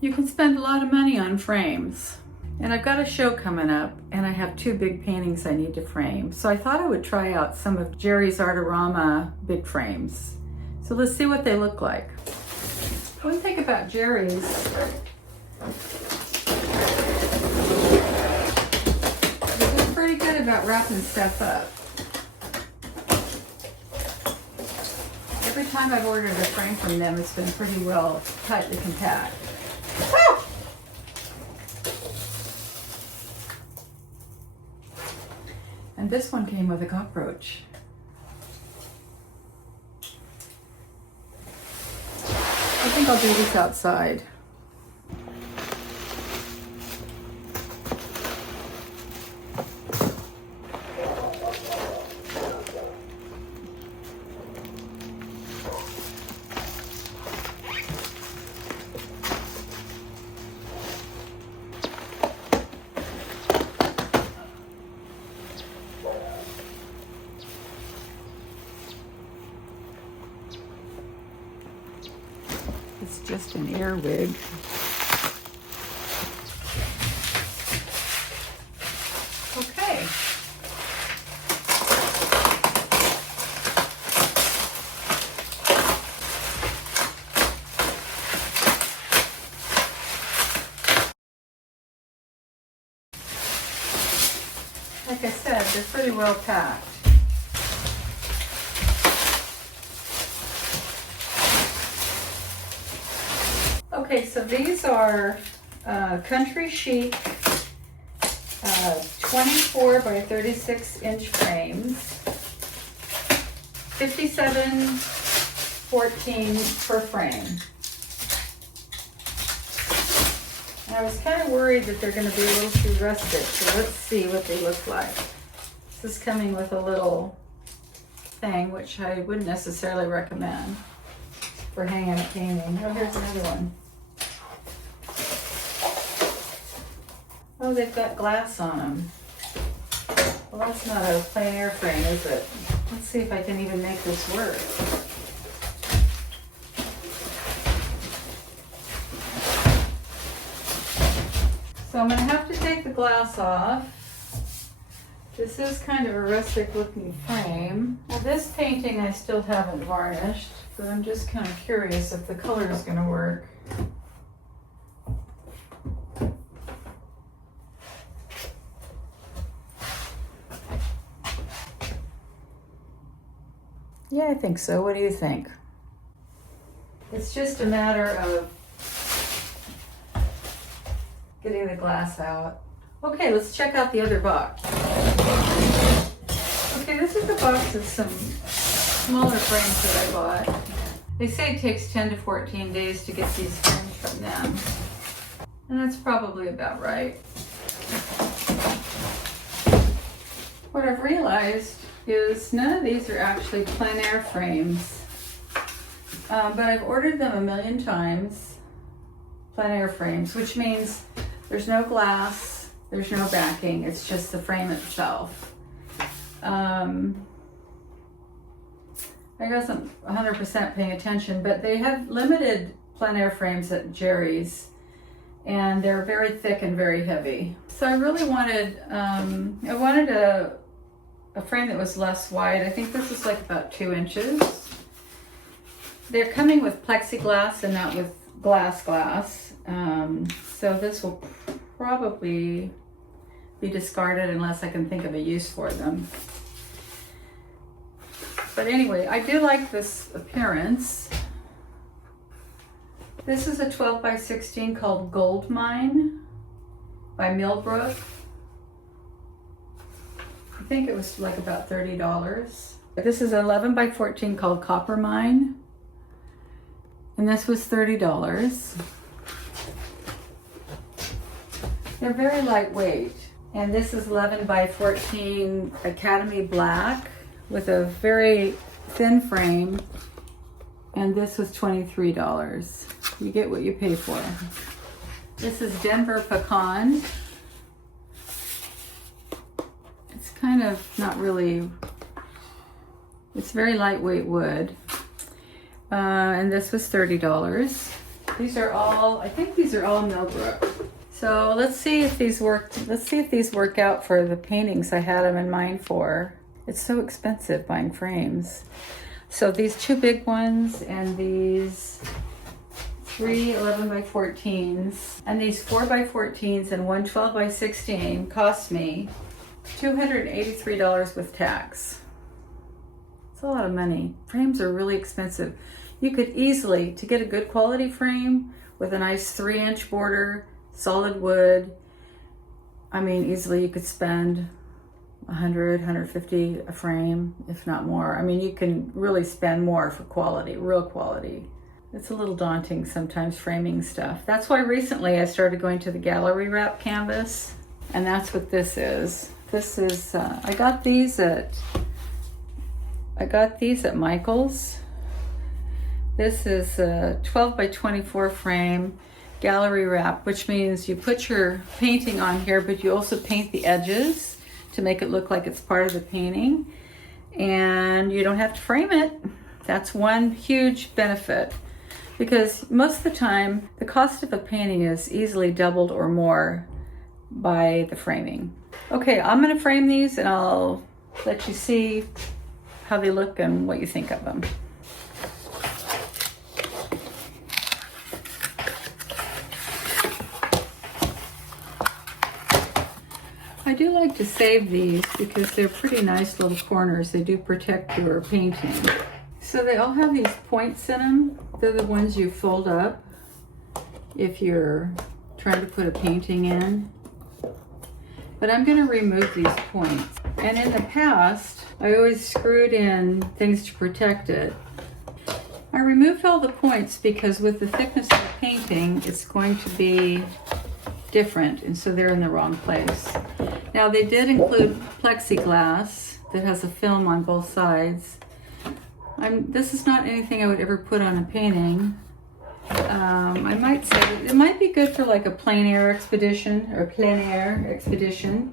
You can spend a lot of money on frames. And I've got a show coming up and I have 2 big paintings I need to frame. So I thought I would try out some of Jerry's Artarama big frames. So let's see what they look like. One thing about Jerry's, they're pretty good about wrapping stuff up. Every time I've ordered a frame from them, it's been pretty well tightly compact. Woo! And this one came with a cockroach. I think I'll do this outside. It's just an earwig. Okay. Like I said, they're pretty well packed. Okay, so these are Country Chic 24 by 36 inch frames, 57.14 per frame. And I was kind of worried that they're going to be a little too rustic, so let's see what they look like. This is coming with a little thing, which I wouldn't necessarily recommend for hanging a painting. Oh, here's another one. Oh, they've got glass on them. Well, that's not a plein air frame, is it? Let's see if I can even make this work. So I'm going to have to take the glass off. This is kind of a rustic looking frame. Well, this painting I still haven't varnished, but I'm just kind of curious if the color is going to work. Yeah, I think so. What do you think? It's just a matter of getting the glass out. Okay, let's check out the other box. Okay, this is a box of some smaller frames that I bought. They say it takes 10 to 14 days to get these frames from them. And that's probably about right. What I've realized is none of these are actually plein air frames, but I've ordered them a million times, plein air frames, which means there's no glass, there's no backing, it's just the frame itself. I wasn't 100% paying attention, but they have limited plein air frames at Jerry's, and they're very thick and very heavy. So I really wanted, a frame that was less wide. I think this is like about 2 inches. They're coming with plexiglass and not with glass. So this will probably be discarded unless I can think of a use for them. But anyway, I do like this appearance. This is a 12 by 16 called Gold Mine by Millbrook. I think it was like about $30. This is 11 by 14 called Copper Mine. And this was $30. They're very lightweight. And this is 11 by 14 Academy Black with a very thin frame. And this was $23. You get what you pay for. This is Denver Pecan. It's kind of not really, it's very lightweight wood. And this was $30. These are all, I think these are all Millbrook. So let's see if these work. Let's see if these work out for the paintings I had them in mind for. It's so expensive buying frames. So these 2 big ones and these 3 11 by 14s and these 4 by 14s and one 12 by 16 cost me $283 with tax. It's a lot of money. Frames are really expensive. You could easily, to get a good quality frame with a nice 3-inch border, solid wood, I mean, easily you could spend $100, $150 a frame, if not more. I mean, you can really spend more for quality, real quality. It's a little daunting sometimes framing stuff. That's why recently I started going to the gallery wrap canvas, and that's what this is. This is, I got these at Michael's. This is a 12 by 24 frame gallery wrap, which means you put your painting on here, but you also paint the edges to make it look like it's part of the painting, and you don't have to frame it. That's one huge benefit, because most of the time the cost of a painting is easily doubled or more by the framing. Okay, I'm gonna frame these and I'll let you see how they look and what you think of them. I do like to save these because they're pretty nice little corners. They do protect your painting. So they all have these points in them. They're the ones you fold up if you're trying to put a painting in. But I'm going to remove these points. And in the past, I always screwed in things to protect it. I removed all the points because with the thickness of the painting, it's going to be different, and so they're in the wrong place. Now they did include plexiglass that has a film on both sides. This is not anything I would ever put on a painting. I might say it might be good for like a plein air expedition or plein air expedition.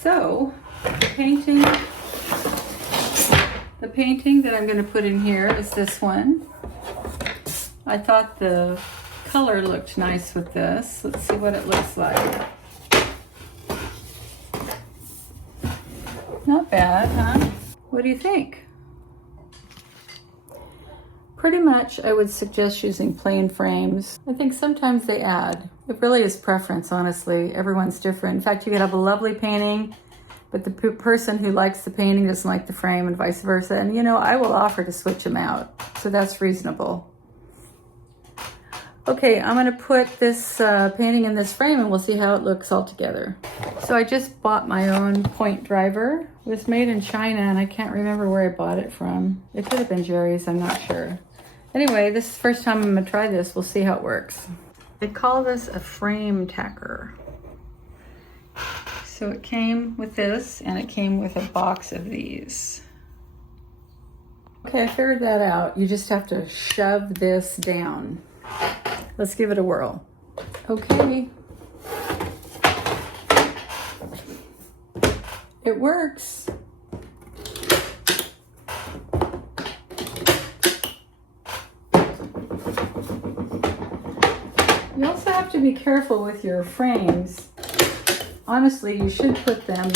So the painting that I'm going to put in here is this one. I thought the color looked nice with this. Let's see what it looks like. Not bad, huh? What do you think? Pretty much I would suggest using plain frames. I think sometimes they add. It really is preference, honestly. Everyone's different. In fact, you could have a lovely painting, but the person who likes the painting doesn't like the frame, and vice versa. And you know, I will offer to switch them out. So that's reasonable. Okay, I'm gonna put this painting in this frame and we'll see how it looks all together. So I just bought my own point driver. It was made in China and I can't remember where I bought it from. It could have been Jerry's, I'm not sure. Anyway, this is the first time I'm gonna try this. We'll see how it works. They call this a frame tacker. So it came with this and it came with a box of these. Okay, I figured that out. You just have to shove this down. Let's give it a whirl. Okay. It works. You also have to be careful with your frames. Honestly, you should put them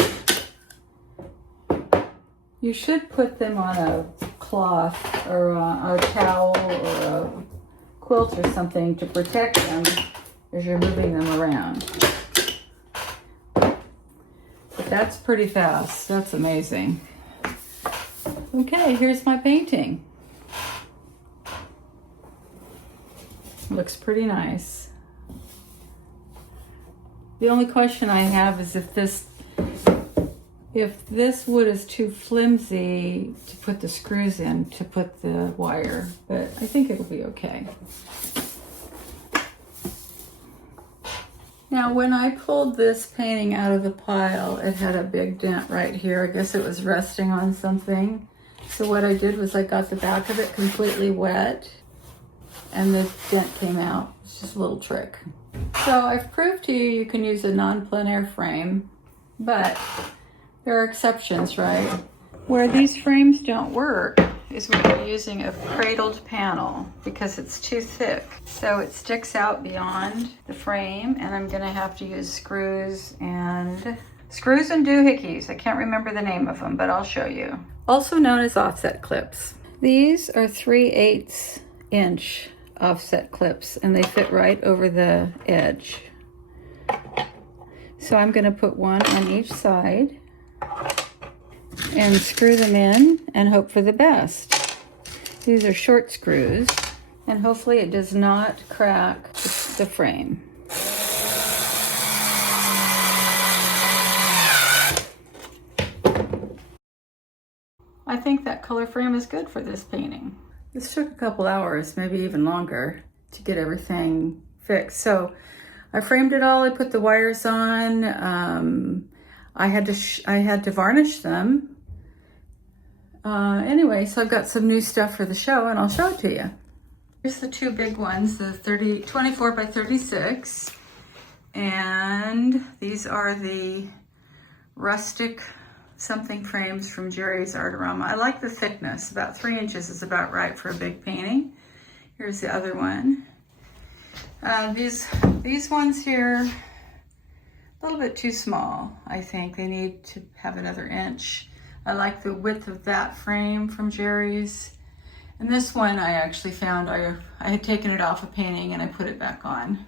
on a cloth or a towel or a quilt or something to protect them as you're moving them around. But that's pretty fast. That's amazing. Okay, here's my painting. Looks pretty nice. The only question I have is if this wood is too flimsy to put the screws in to put the wire, but I think it'll be okay. Now, when I pulled this painting out of the pile, it had a big dent right here. I guess it was resting on something. So what I did was I got the back of it completely wet and the dent came out. It's just a little trick. So I've proved to you can use a non-plein air frame, but there are exceptions, right? Where these frames don't work is we're going to be using a cradled panel because it's too thick. So it sticks out beyond the frame, and I'm going to have to use screws and doohickeys. I can't remember the name of them, but I'll show you. Also known as offset clips. These are 3/8 inch offset clips, and they fit right over the edge. So I'm going to put one on each side and screw them in and hope for the best. These are short screws, and hopefully it does not crack the frame. I think that color frame is good for this painting. This took a couple hours, maybe even longer, to get everything fixed. So I framed it all, I put the wires on, I had to varnish them. Anyway, so I've got some new stuff for the show, and I'll show it to you. Here's the two big ones, the 24 by 36, and these are the rustic something frames from Jerry's Artarama. I like the thickness, about 3 inches is about right for a big painting. Here's the other one. These ones here, a little bit too small, I think. They need to have another inch. I like the width of that frame from Jerry's. And this one I actually found, I had taken it off a painting and I put it back on.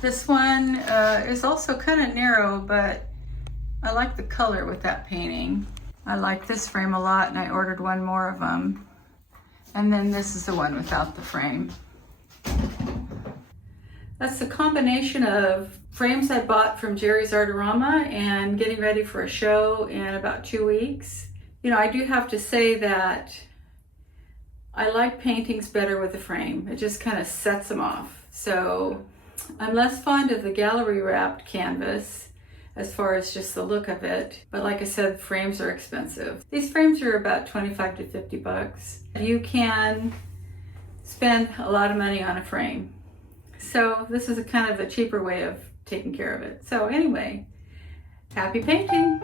This one is also kind of narrow, but I like the color with that painting. I like this frame a lot, and I ordered one more of them. And then this is the one without the frame. That's the combination of frames I bought from Jerry's Artarama and getting ready for a show in about 2 weeks. You know, I do have to say that I like paintings better with a frame. It just kind of sets them off. So I'm less fond of the gallery wrapped canvas as far as just the look of it. But like I said, frames are expensive. These frames are about 25 to 50 bucks. You can spend a lot of money on a frame. So this is a kind of a cheaper way of taking care of it. So anyway, happy painting.